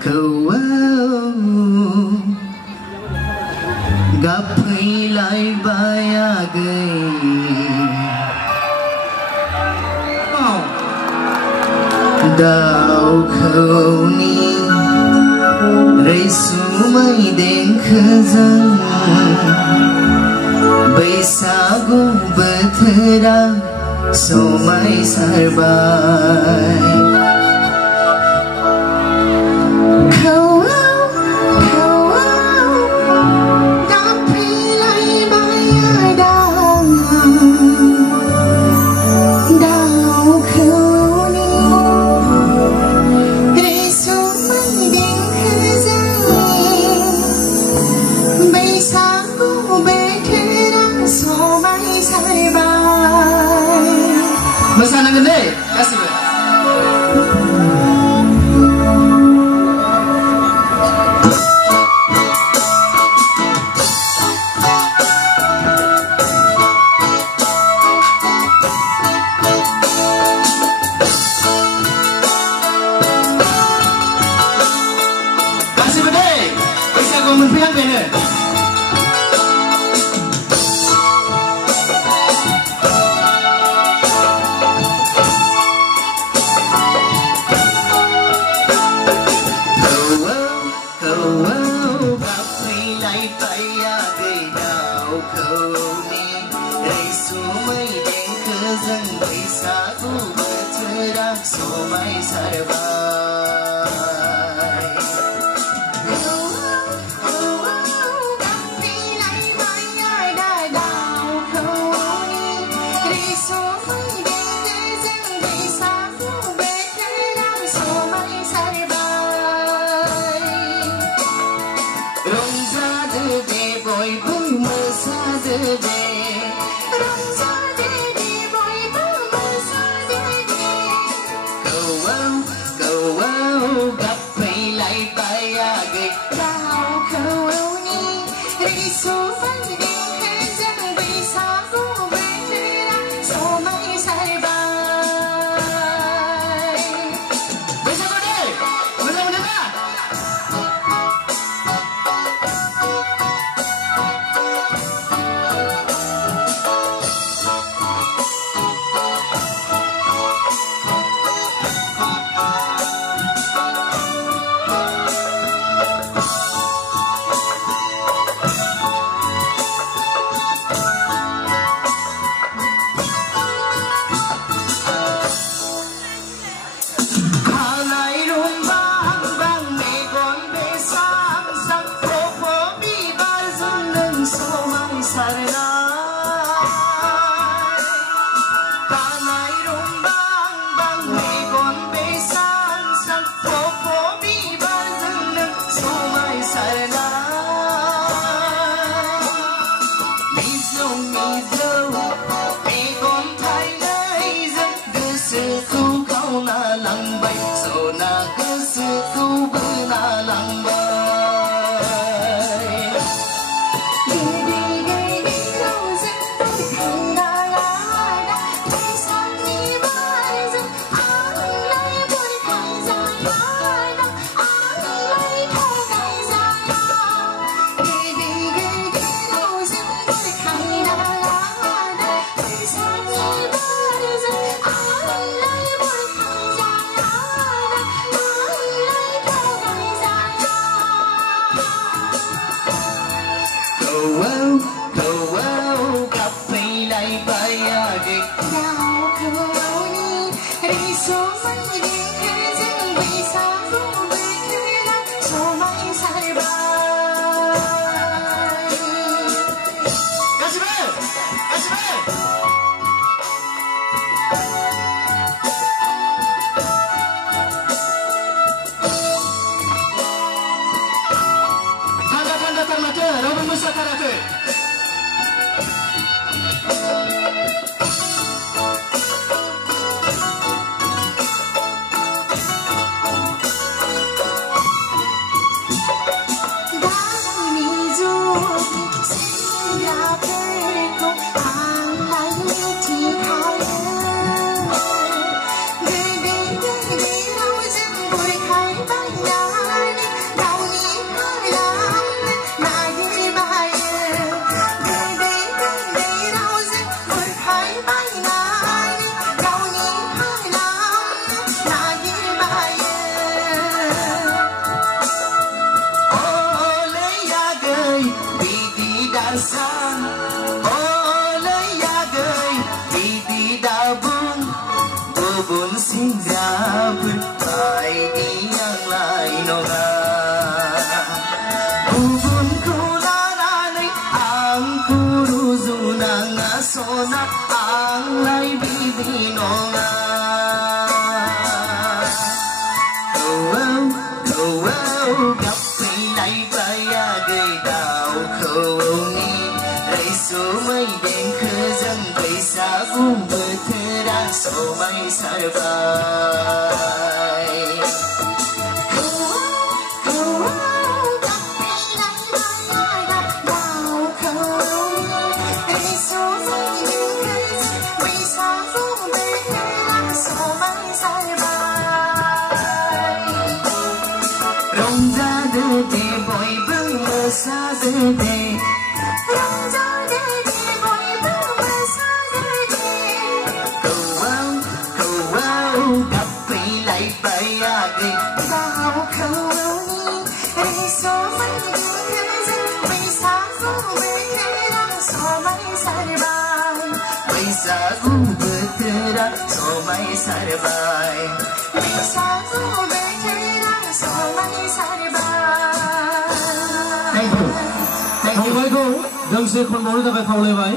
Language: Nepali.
kau gapai bayagai dau kau ni resumai dengkezang Baisagu bothora somai sarbai Masana gede, kasih gue. Kasih gede, bisa gue menpian bener. Somai sarbai नङा गुबुनखौ लानानै आंखौ रुजुनाङा सना आंलाय बिदि नङा गाबफैनाय बायागै दाउखौनि रैसुमै देंखोजों बैसागु बोथोरा समायसारबाय रंजादो दे बयबो मोसादो दे रंजादो दे बयबो मोसादो दे खौऔ गाबफैलायबाय आगै दाउखौनि रैसुमै देंखोजों बैसागु बोथोरा समायसारबाय बैसागु बोथोरा समायसारबाय बैसागु बोथोरा समायसारबाय फंबायखौ दोंसे खनबावनो थाखाय खावलायबाय